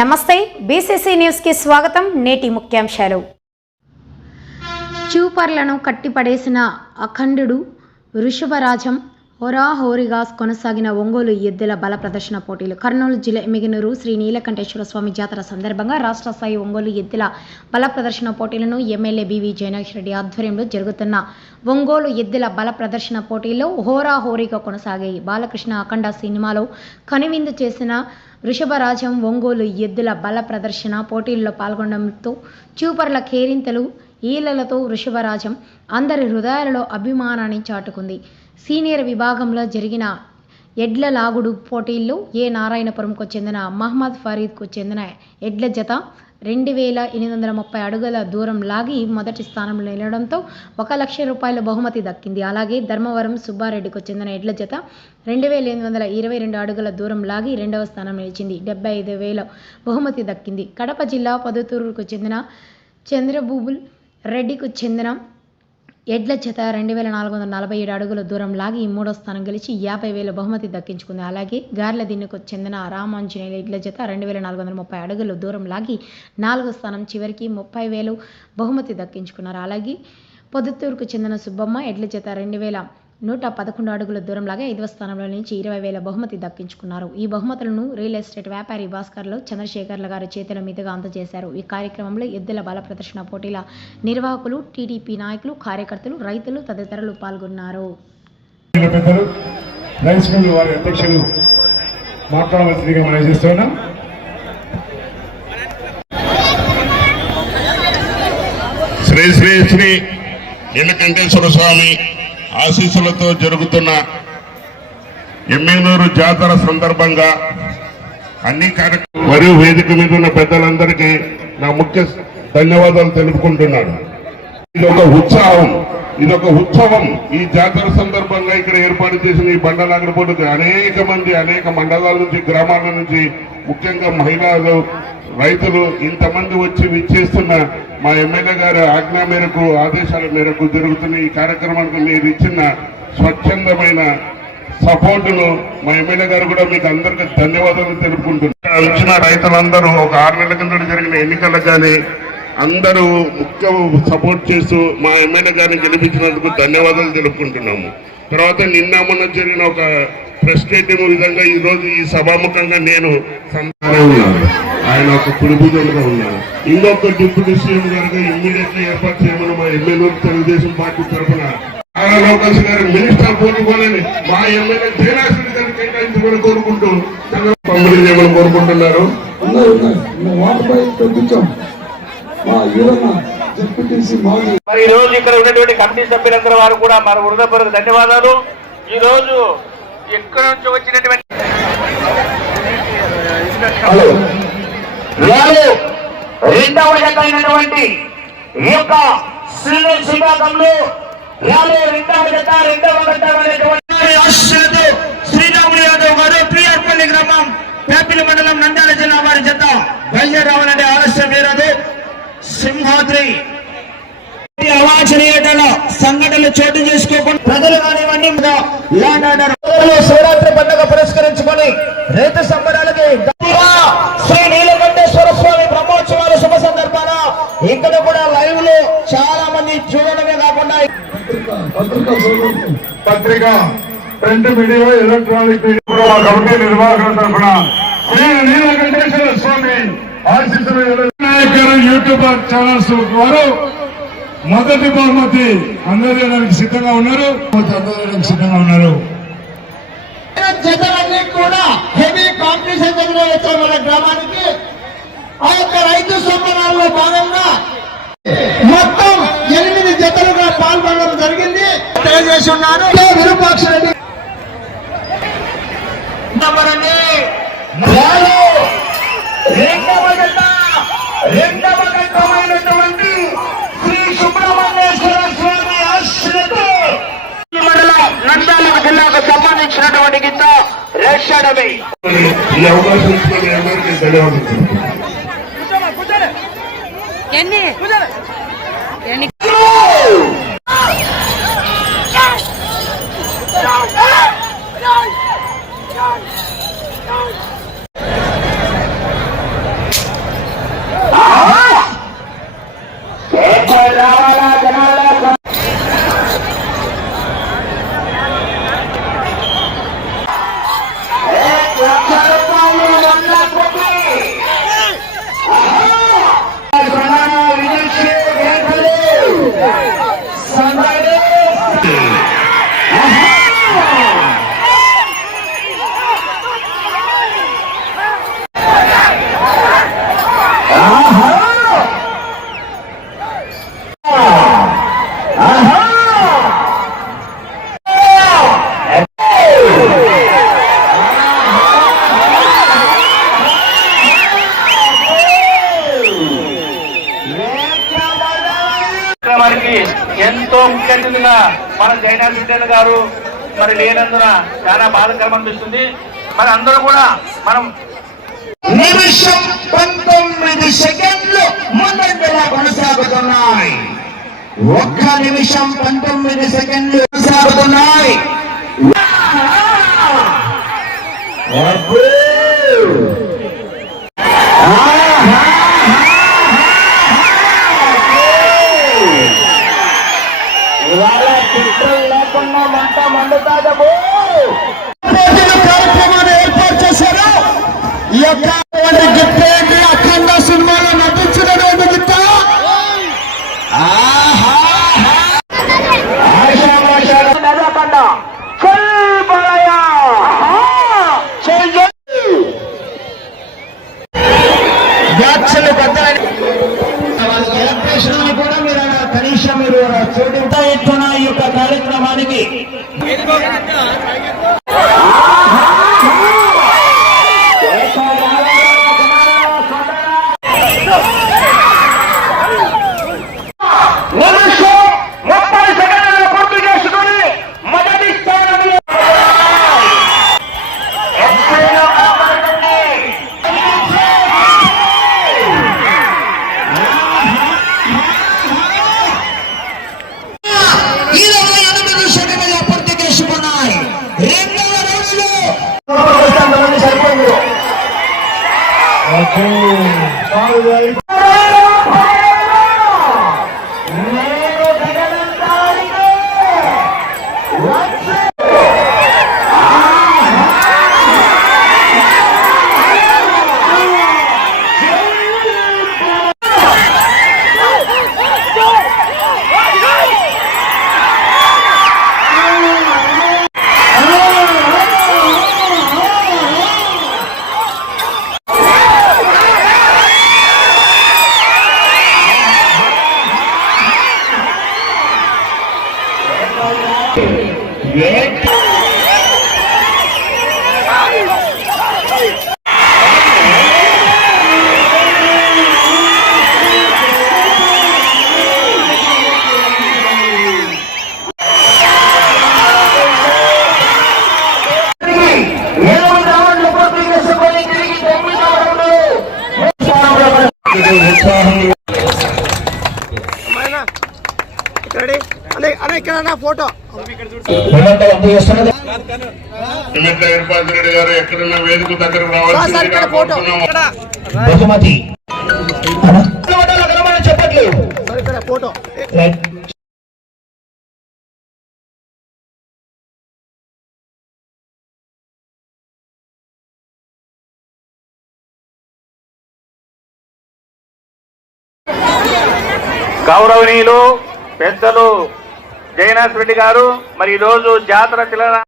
నమస్తే బీసీసీ న్యూస్కి స్వాగతం. నేటి ముఖ్యాంశాలు. చూపర్లను కట్టిపడేసిన అఖండుడు వృషభరాజం హోరాహోరీగా కొనసాగిన ఒంగోలు ఎద్దుల బల ప్రదర్శన పోటీలు. కర్నూలు జిల్లా మిగినూరు శ్రీ నీలకంఠేశ్వర స్వామి జాతర సందర్భంగా రాష్ట్ర స్థాయి ఒంగోలు ఎద్దుల బల ప్రదర్శన పోటీలను ఎమ్మెల్యే బివి జయనాక్ష్ రెడ్డి ఆధ్వర్యంలో జరుగుతున్న ఒంగోలు ఎద్దుల బల ప్రదర్శన పోటీల్లో హోరాహోరీగా కొనసాగాయి బాలకృష్ణ అఖండ సినిమాలో కనువిందు చేసిన వృషభరాజం ఒంగోలు ఎద్దుల బల ప్రదర్శన పోటీల్లో పాల్గొనడంతో చూపర్ల కేరింతలు ఈలలతో వృషభరాజం అందరి హృదయాలలో అభిమానాన్ని చాటుకుంది. సీనియర్ విభాగంలో జరిగిన ఎడ్ల లాగుడు పోటీల్లో ఏ నారాయణపురంకు చెందిన మహమ్మద్ ఫరీద్కు చెందిన ఎడ్ల జత రెండు వేల ఎనిమిది వందల ముప్పై అడుగుల దూరం లాగి మొదటి స్థానంలో నిలడంతో ఒక లక్ష రూపాయల బహుమతి దక్కింది. అలాగే ధర్మవరం సుబ్బారెడ్డికి చెందిన ఎడ్ల జత రెండు వేల ఎనిమిది వందల ఇరవై రెండు అడుగుల దూరం లాగి రెండవ స్థానం నిలిచింది. డెబ్బై ఐదు వేల బహుమతి దక్కింది. కడప జిల్లా పదుతూరుకు చెందిన చంద్రబూబుల్ రెడ్డికు చెందిన ఎడ్ల చేత రెండు వేల నాలుగు వందల నలభై ఏడు అడుగుల దూరం లాగి మూడో స్థానం గెలిచి యాభై వేల బహుమతి దక్కించుకుంది. అలాగే గార్ల దిన్నుకు చెందిన రామాంజనేయుల ఎడ్ల చేత రెండు వేల నాలుగు వందల ముప్పై అడుగుల దూరం లాగి నాలుగో స్థానం చివరికి ముప్పై వేలు బహుమతి దక్కించుకున్నారు. అలాగే పొద్దుతూరుకు చెందిన సుబ్బమ్మ ఎడ్ల చేత రెండు వేల నూట పదకొండు అడుగుల దూరం లాగా ఐదవ స్థానంలో నుంచి ఇరవై వేల బహుమతి దక్కించుకున్నారు. ఈ బహుమతులను రియల్ ఎస్టేట్ వ్యాపారి భాస్కర్లు చంద్రశేఖర్ల గారి చేతుల మీదుగా అందజేశారు. ఈ కార్యక్రమంలో ఎద్దుల బల ప్రదర్శన పోటీల నిర్వాహకులు టీడీపీ నాయకులు కార్యకర్తలు రైతులు తదితరులు పాల్గొన్నారు. శ్రీ శ్రీ శ్రీ స్వామి ఆశీస్సులతో జరుగుతున్న ఎమ్మెనూరు జాతర సందర్భంగా అన్ని కార్యక్రమం మరియు వేదిక మీద ఉన్న పెద్దలందరికీ నా ముఖ్య ధన్యవాదాలు తెలుపుకుంటున్నాను. ఇది ఒక ఉత్సాహం ఇది ఒక ఉత్సవం. ఈ జాతర సందర్భంగా ఇక్కడ ఏర్పాటు చేసిన ఈ బండలాగడపోటుకి అనేక మంది అనేక మండలాల నుంచి గ్రామాల నుంచి ముఖ్యంగా మహిళలు రైతులు ఇంతమంది వచ్చి విచ్చేస్తున్న మా ఎమ్మెల్యే గారి ఆజ్ఞ మేరకు ఆదేశాల మేరకు జరుగుతున్న ఈ కార్యక్రమానికి మీరు ఇచ్చిన స్వచ్ఛందమైన సపోర్టును మా ఎమ్మెల్యే గారు కూడా మీకు అందరికీ ధన్యవాదాలు తెలుపుకుంటున్నారు. వచ్చిన రైతులందరూ ఒక ఆరు నెలల కింద జరిగిన ఎన్నికలకు కానీ అందరూ ముఖ్య సపోర్ట్ చేస్తూ మా ఎమ్మెల్యే గారిని గెలిపించినందుకు ధన్యవాదాలు తెలుపుకుంటున్నాము. తర్వాత నిన్న మొన్న జరిగిన ఒక ఫ్రస్ట్రేటివ్ విధంగా ఈ రోజు ఈ సభాముఖంగా నేను ఉన్నాను. ఆయన ఒక కుడిభుజంగా ఉన్నారు. ఇంకొక డిప్యూటీ సీఎం గారుగా ఇమ్మీడియట్గా ఏర్పాటు చేయమని మా ఎమ్మెల్యే తెలుగుదేశం పార్టీ తరఫున నారా లోకేష్ గారు మినిస్టర్ పోటీపోలేని మా ఎమ్మెల్యే జయరాశ్వరి కేటాయించమని కోరుకుంటూ పంపిణీ చేయమని కోరుకుంటున్నారు. మరి ఈ రోజు ఇక్కడ ఉన్నటువంటి కమిటీ సభ్యులందరూ వారు కూడా మన హృదయపూర్వక ధన్యవాదాలు. ఈ రోజు ఎక్కడి నుంచి వచ్చినటువంటి రెండవ ఈ యొక్క సీనియర్ విభాగంలో వారు రెండవ జత రెండవ ఆశీస్సులతో శ్రీరాములు యాదవ్ గారు పిఆర్పల్లి గ్రామం పేపిలి మండలం నంద్యాల జిల్లా వారి జత బయలుదేరావాలంటే ఆలస్యం వేరదు సింహాద్రి. ఈ అవాంఛనీయతల సంఘటనలు చోటు ల్యాండ్ ఆర్డర్ శివరాత్రి పండుగ పురస్కరించుకొని రైతు సంబరాలకి శ్రీ నీలకంఠేశ్వర స్వామి బ్రహ్మోత్సవాల శుభ సందర్భాన ఇక్కడ కూడా లైవ్లో చాలా మంది చూడడమే కాకుండా పత్రికా print media electronic media committee నిర్వాహకుల తరఫున శ్రీ నీలకంఠేశ్వర స్వామి ఆశీస్సులు. నాయకులు యూట్యూబర్ ఛానల్స్ వారు మొదటి బహుమతి అందజేయడానికి సిద్ధంగా ఉన్నారు. అందజేయడానికి సిద్ధంగా ఉన్నారు. జతలన్నీ కూడా హెవీ కాంపిటీషన్ జరిగిన వచ్చారు మన గ్రామానికి. ఆ యొక్క రైతు భాగంగా మొత్తం ఎనిమిది జతలుగా పాల్గొనడం జరిగింది. తెలియజేసి విరూపాక్ష రెడ్డి నమ్మరండి. సంబంధించినటువంటి గీత రేషడమే ఈ అవకాశం ఇచ్చిన అందరికీ ధన్యవాదాలు. ఎన్ని ఎంతో మన జైనాథ్ రెడ్డి గారు మరి లేనందున చాలా బాధకరం అనిపిస్తుంది మరి అందరూ కూడా మనం నిమిషం పంతొమ్మిది సెకండ్లు ముందంజలా కొనసాగుతున్నాయి ఒక్క నిమిషం పంతొమ్మిది సెకండ్లు కొనసాగుతున్నాయి కనీసం మీరు చూడండి ఎత్తున ఈ యొక్క కార్యక్రమానికి నిమిషం ముప్పై సెకండ్ల పూర్తి చేసుకుని మొదటి స్థానంలో ఎప్పుడైనా కాపాడుతుంది. ఇరవై ఎనిమిది సెకండ్ల పూర్తి చేసుకున్నాయి రెండవ రౌండ్లో కొంతమంది సరిపోయింది నేను ఎమ్మెల్యే ఇర్పాల్ రెడ్డి గారు ఎక్కడున్న వేదిక దగ్గరకు రావాల్సిందిగా కోరుతున్నాము. బహుమతి. చెప్పట్లేదు గౌరవనీయులు పెద్దలు జయనాథ్ రెడ్డి గారు మరి ఈరోజు రోజు జాతర తెలంగాణ